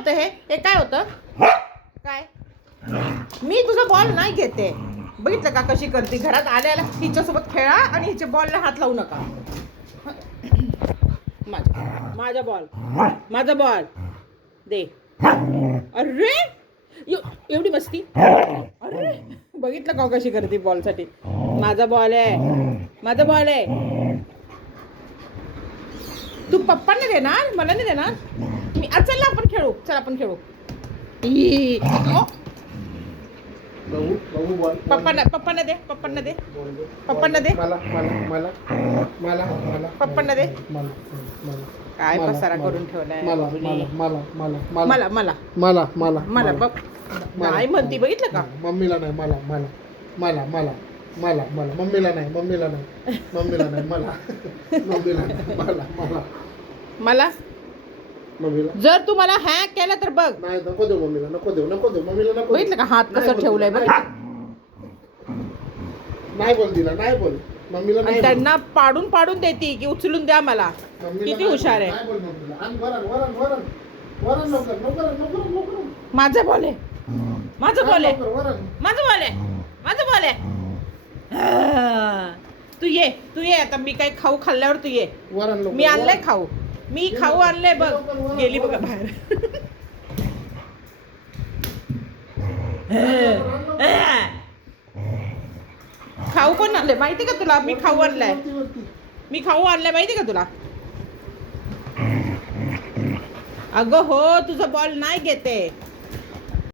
होतं हे काय होतं काय? मी तुझा बॉल नाही घेते. बघितलं का कशी करते? घरात आल्याला हिच्यासोबत खेळा आणि हिच्या बॉलला हात लावू नका. माझा बॉल माझा बॉल दे. अरे एवढी मस्ती. अरे बघितलं का कशी करते बॉलसाठी? माझा बॉल आहे, माझा बॉल आहे. तू पप्पांना देणार, मला नाही देणार. मी चल आपण खेळू, चल आपण खेळू. पप्पांना पप्पांना दे, पप्पांना दे, पप्पांना दे, पप्पांना दे. काय पसारा करून ठेवलाय. मला मला मला मला मला बघ नाही म्हणती. बघितलं का? मम्मीला नाही, मला मला मला मला मला मला मम्मीला नाही, मम्मीला नाही, मम्मीला नाही, मला मम्मीला नाही, मला मला मला मम्मीला जर तू मला हॅक केला तर बघ. नाही, नको देऊ मम्मीला, नको देऊ, नको देऊ मम्मीला, नको. बघितलं का हात कसं ठेवलंय? बघ नाही बोल दिला, नाही बोल मम्मीला, नाही. त्यांना पाडून पाडून देते की उचलून द्या मला. किती हुशार आहे. नाही बोल मम्मीला. आणि वरण वरण वरण वरण लवकर लवकर लवकर लवकर. माझं बॉल आहे, माझं बॉल आहे, वरण माझं बॉल आहे, माझं बॉल आहे. तू ये आता. मी काही खाऊ खाल्ल्यावर तू ये. वरण लवकर. मी आणलंय खाऊ, मी खाऊ आणलंय बघ. गेली बघा बाहेर. खाऊ पण आणले माहिती का तुला? मी खाऊ आणलाय, मी खाऊ आणलाय माहिती का तुला? अगं हो, तुझा बॉल नाही घेते.